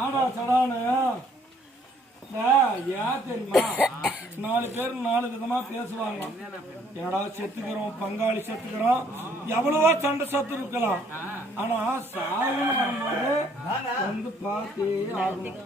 ஆடா சடானு ஏன் தெரியுமா, 4 பேர் 4 விதமா பேசுவாங்க. என்னடா செத்துக்கிறோம், பங்காளி செத்துக்கிறோம், எவ்வளவோ சண்டை சத்து இருக்கலாம். ஆனா சாவுன்னு வரும்போது வந்து பார்த்தே ஆகணும்.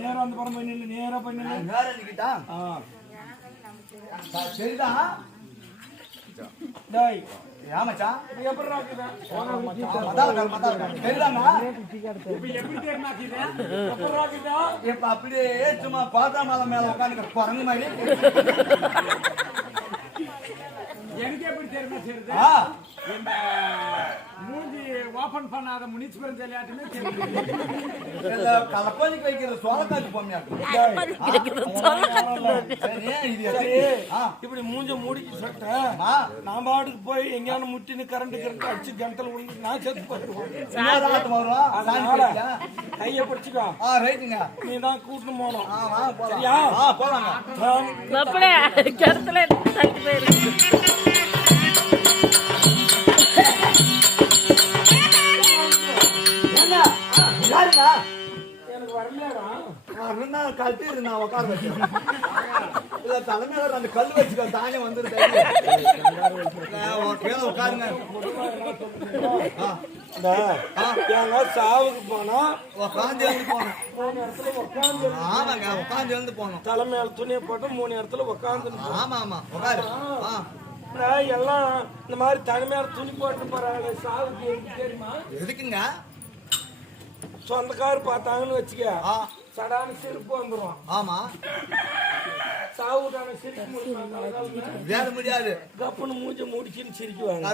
நேரம் அந்த படம் பண்ணி நேரா பண்ணி அப்படியே சும்மா பாத்தா மலை மேல உட்காந்து குரங்கு மாதிரி எனக்கு எப்படி தெரியுமா தெரியுது, இந்த மூஞ்சி ஓபன் பண்ணாத முனிசிபல் விளையாட்டுமே கலப்பானிக்கு வைக்கிற சோளக்காத்து இப்படி மூஞ்ச மூடிக்கு சட்ட நான் பாட்டுக்கு போய் எங்கேயான முட்டின்னு கரண்ட் அடிச்சு கண்டல் விழுந்து நான் செத்து போயிடுவேன். கைய பிடிச்சுக்கோ, நீ தான் கூட்டணும் போனோம். சரியா போலாங்க. எனக்கு வரலடா, கழட்டி நான் உட்கார வச்சேன். இல்ல தலைமையில அந்த கல் வச்சுக்க தானே வந்துருங்க. சாவுக்கு போனா உட்காந்து எழுந்து போனோம். ஆமாங்க, உட்காந்து எழுந்து போனோம். தலைமையில துணியை போட்டு 3 இடத்துல உட்காந்து. ஆமா ஆமா உட்காரு. எல்லாம் இந்த மாதிரி தனிமையால துணி போட்டு போறாங்க சாவுக்கு. தெரியுமா எதுக்குங்க? சொந்தக்காரர் பார்த்தாங்கன்னு வச்சுக்க, சடான சிரிப்பு வந்துடும். ஆமா, சாவுக்கான சிரிப்பு முடியாது. கப்புன்னு மூஞ்ச முடிச்சுன்னு சிரிக்குவாங்க.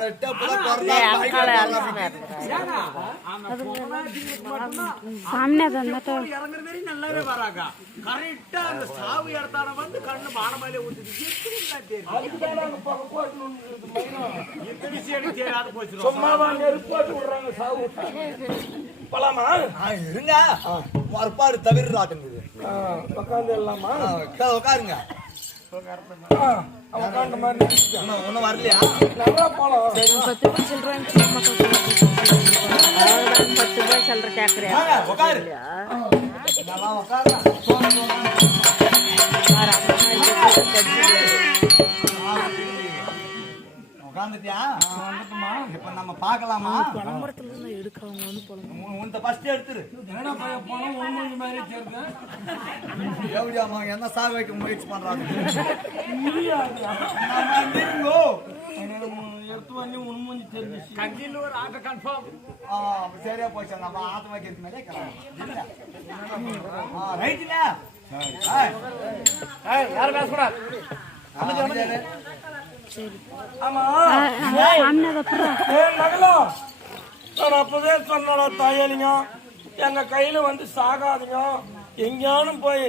நல்லாவே வராங்க. கரெக்டா அந்த சாவு இடத்தான வந்து கண்ணு பானமாலே ஊத்துது. இந்த விஷயம் தெரியாத போச்சு. சும்மாதான் நெருப்பாட்டு விடுறாங்க சாவு. பலாமா இருங்க, மறுபாடு தவிர்றாட்டுங்குது. உட்காந்து இல்லாமா உட்காருங்க. உட்காந்த மாதிரி ஒன்னும் வரலையா? நல்லா போலாம். 10 ரூபாய் சொல்றேன், 10 ரூபாய் சொல்ற கேக்குறேன். உட்காரு. நல்லா உட்காருங்க. உட்காந்துட்டியா? இப்ப நம்ம பாக்கலாமா? உன்னை ஃபர்ஸ்ட் எடுத்துரு. எப்படியாமா என்ன சாக வைக்க முயற்சி பண்றாங்க? சரியா போச்சு. நம்ம ஆத்த வைக்கிறது மேலே ரைட்டுல யாரும் பேசக்கூடாது. நான் அப்பவே சொன்னோட தாயலிங்க, எங்க கையில வந்து சாகாதீங்க, எங்கேயானும் போய்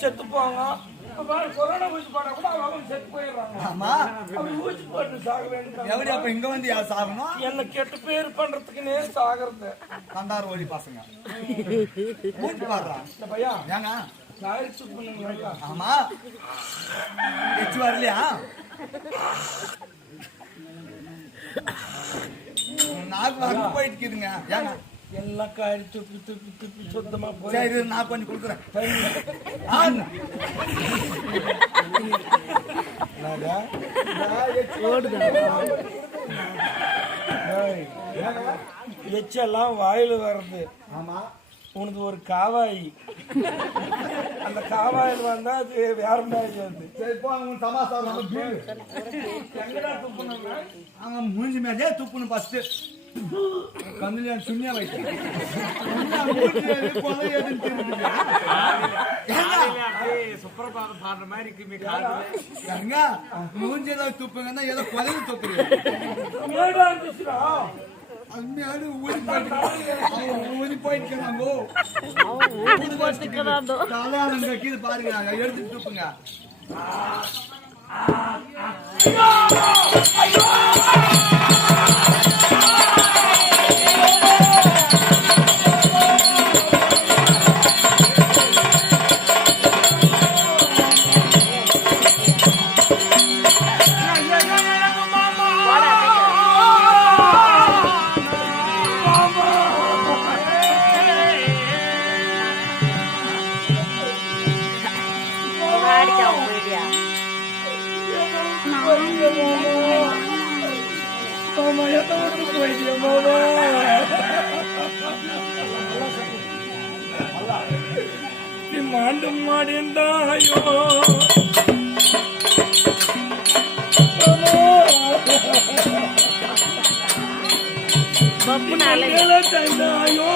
செத்து போங்க. கொரோனா ஊசி போட்டா கூட அவங்க செத்து போயிடுறாங்க. ஊசி போட்டு சாக வேண்டும். எப்படி அப்ப இங்க வந்து யார் சாகணும்? என்ன கெட்டு பேர் பண்றதுக்குன்னே சாகிறது. கண்டார் ஓடி பசங்க ஊசி பாடுறான். இந்த பையா ஏங்க ஆமா எச்சு வரலையா? நாக்கு வந்து போயிட்டு இருக்குதுங்க. ஏங்க எல்லாம் காரி துப்பி துப்பி துப்பி சுத்தமா போய். சரி நான் கொஞ்சம் கொடுக்குறேன். எச்செல்லாம் வாயில வருது. ஆமா, உனது ஒரு காவாயி, அந்த காவாயில் வந்தா அது வேற மாதிரி வருது. சரி போ, உன் தமாசா எங்கடா துப்புனா அவன் மூஞ்சி மேலே துப்புன்னு ஃபர்ஸ்ட் கண்ணுல சுண்ணியா வைக்கிறேன். சுப்பிரபாதம் பாடுற மாதிரி மூஞ்சி ஏதாவது துப்புங்கன்னா ஏதோ குறைவு துப்புறீங்க. ஊதி போயிட்டு கீழே பாருங்க, எடுத்துட்டு துப்புங்க. மாமா எதை விட்டு போயிட்டிய மாமா நீ மாண்டு மாடிந்தாயோ பப்பு நாளை தாய்ந்தாயோ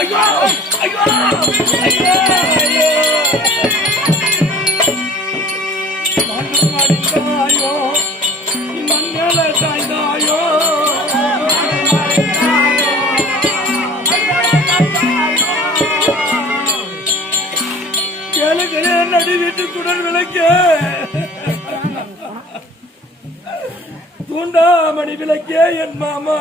ஐயோ ஐயோ ஐயோ மாண்டு மாடிந்தாயோ நீ மண்ணேல தாய்ந்தாயோ நடி வீட்டு சுடர் விளக்க தூண்டாமணி விளக்கே என் மாமா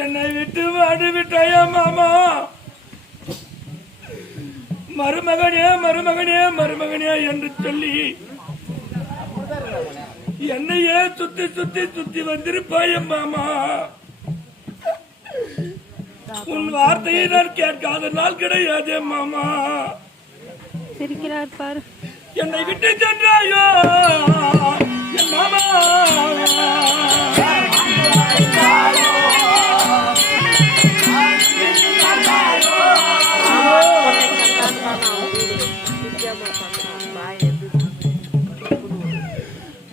என்னை விட்டு வாடி விட்டாயா மாமா மருமகனே மருமகனே மருமகனே என்று சொல்லி என்னையே சுத்தி சுத்தி சுத்தி வந்திருப்பாய மாமா உன் வார்த்தையை நான் கேட்காத நாள் கிடையாது மாமா சிரிக்கிறார் பாரு என்னை விட்டு சென்றாயோ என் மாமா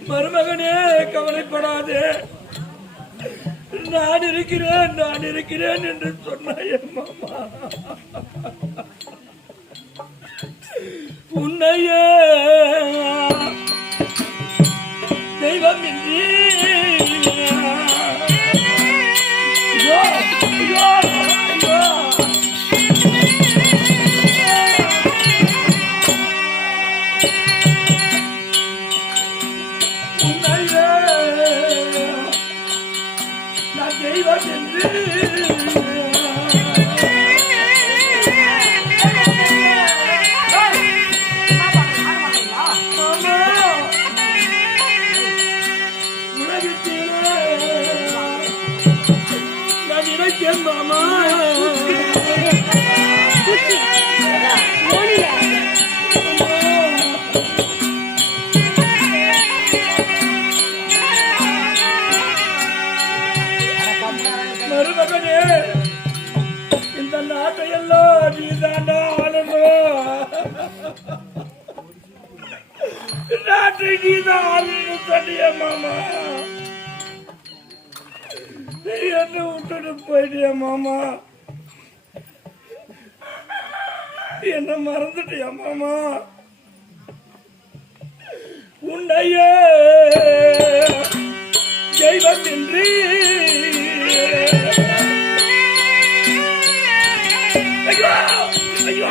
மருமகனே கவலைப்படாதே நான் இருக்கிறேன் என்று சொன்னாயே மாமா உன்னையே தெய்வம் இன்றி ஐயோ, ஐயோ, ஐயோ. உன்னையே நான் தெய்வம் என்று மாமா மருமகனே இந்த நாட்டையெல்லாம் நீதாண்டா ஆளணும் நாட்டை நீதான் ஆளணும் சொன்னிய மாமா என்ன விட்டுட்டு போயிட்டியா மாமா என்ன மறந்துட்டியா மாமா உன்னையே தெய்வத்தின்றி ஐயோ ஐயோ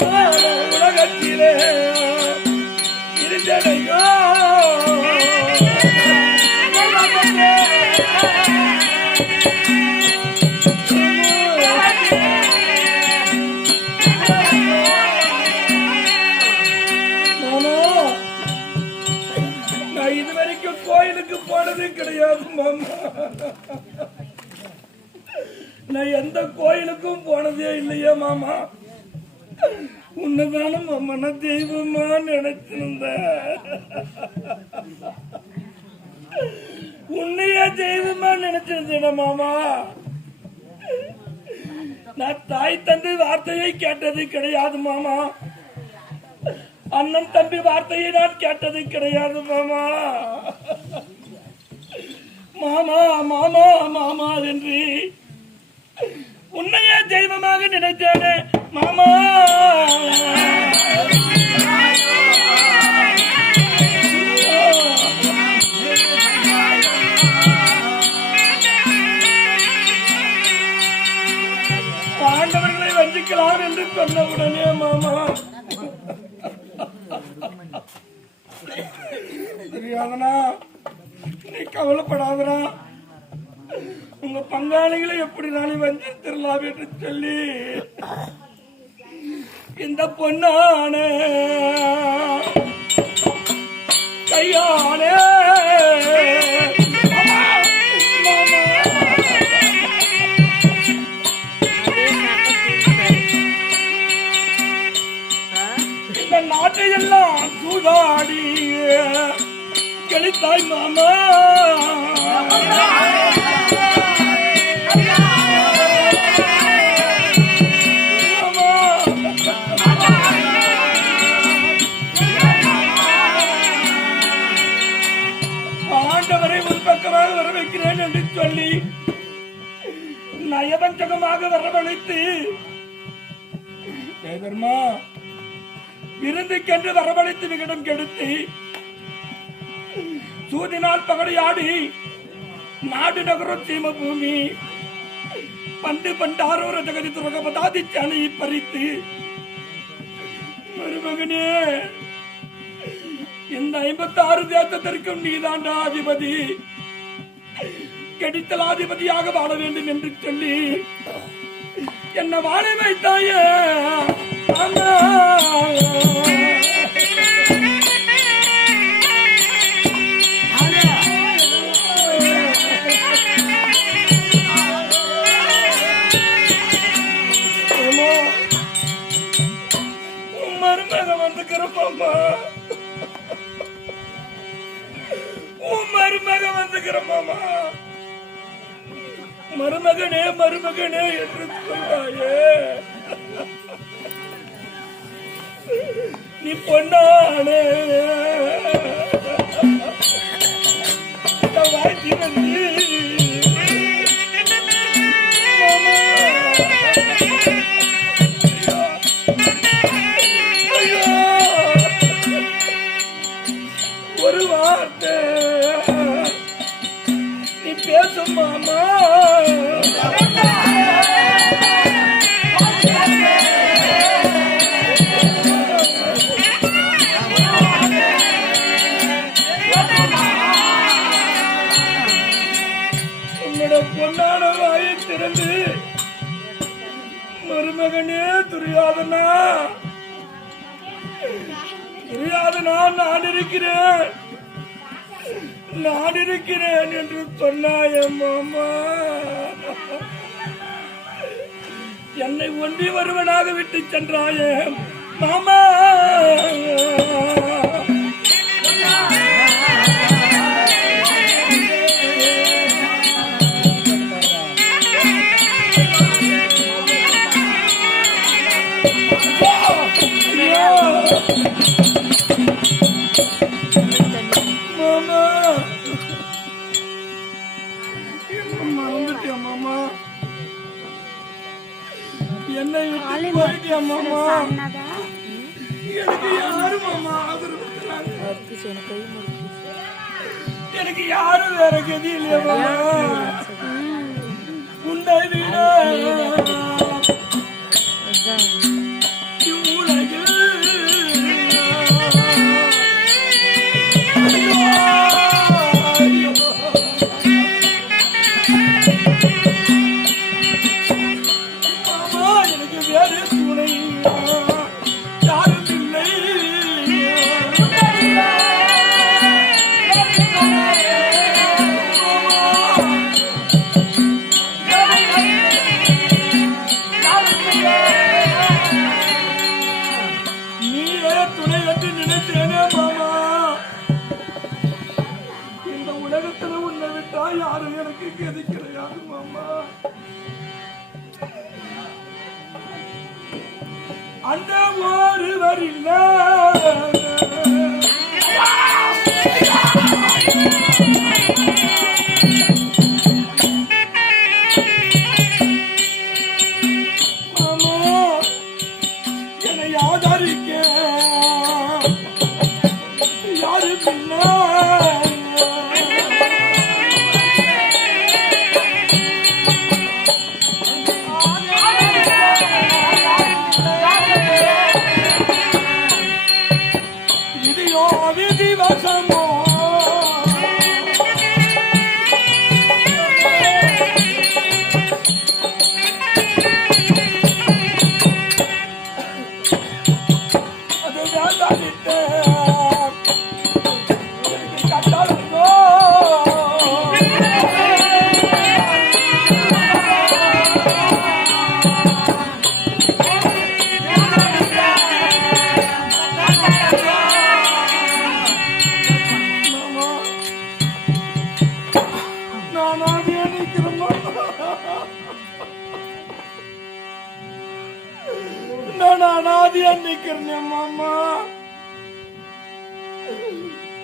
மாமா உலகத்திலே இருந்தனையோ இதுவரைக்கும் கோயிலுக்கு போனது கிடையாது மாமா நான் எந்த கோயிலுக்கும் போனதே இல்லையா மாமா உன்னதான மாமா நான் தெய்வமா நினைச்சிருந்தேன் உன்னையா தெய்வமா நினைச்சிருந்தேன் மாமா நான் தாய் தந்தை வார்த்தையை கேட்டது கிடையாது மாமா அண்ணன் தம்பி வார்த்தையை நான் கேட்டது கிடையாது மாமா மாமா மாமா மாமா என்று உன்னையே தெய்வமாக நினைத்தேனே மாமா பாண்டவர்களை வஞ்சிக்கலாம் என்று சொன்ன உடனே மாமா தெரியாதனா நீ கவலைப்படாதனா உங்க பங்காளிகளை எப்படி நாளை வஞ்சித்திரலாம் என்று சொல்லி இந்த பொன்னான கையானே நாட்டை எல்லாம் சூதாடி கெளித்தாய் மாமா. ஆண்டவரை ஒரு பக்கமாக வர வைக்கிறேன் என்று சொல்லி நயவஞ்சகமாக வரவழைத்து தேவர்மா விருந்துக்கென்று வரவழைத்து விகடம் கெடுத்து சூதினால் பகடையாடி நாடு நகரம் சீம பூமி பண்டு பண்டாரோர ஜகதி துரகபதாதி சனையை பறித்து மருமகனே இந்த 56 தேசத்திற்கும் நீதாண்டா அதிபதி, கெடித்தலாதிபதியாக வாழ வேண்டும் என்று சொல்லி என்ன வாழ வைத்தாயே. மருமக வந்துக்கிறப்பம்மா, மருமக வந்துக்கிறம்மா. மருமகனே மருமகனே என்று சொல்றாயே, நீ பொன்னானே வாழ்த்தி வந்து ஒரு வார்த்தை நீ பேசும் மாமா. உன்னோட பொன்னான வாயை திறந்து மருமகனே துரியாதனா நான் இருக்கிறேன், நான் இருக்கிறேன் என்று சொன்னாய மாமா. என்னை ஒன்றி வருவனாக விட்டு சென்றாயே மாமா. மறந்துட்டியா மாமா? என்னை விட்டு போயிட்டியா மாமா? எனக்கு யாரு மாமா ஆதரவு இருக்கிறாங்க? எனக்கு யாரும் வேற கதி இல்லையா மாமா? உன்னை விட யாரும் எனக்கு கதி கிடையாது மாமா. அந்த ஒருவர் இல்ல மாமா, என்னை ஆதரிக்க யாரும் இல்லை.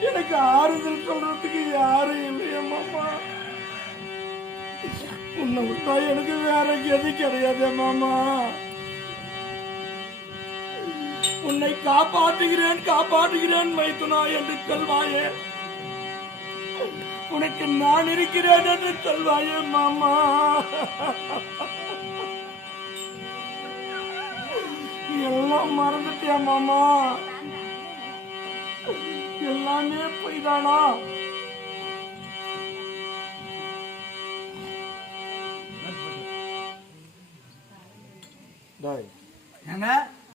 எனக்கு ஆறுதல் சொல்றதுக்கு யாரும் இல்லையா மாமா. உன்னை விட்டா எனக்கு வேற கதி கிடையாது மாமா. உன்னை காப்பாற்றுகிறேன் காப்பாற்றுகிறேன் மைத்துனா என்று சொல்வாயே, உனக்கு நான் இருக்கிறேன் என்று சொல்வாயே மாமா. எல்லாம் மறந்துட்டியா மாமா? எல்லாமே போய்தானா? ஏங்க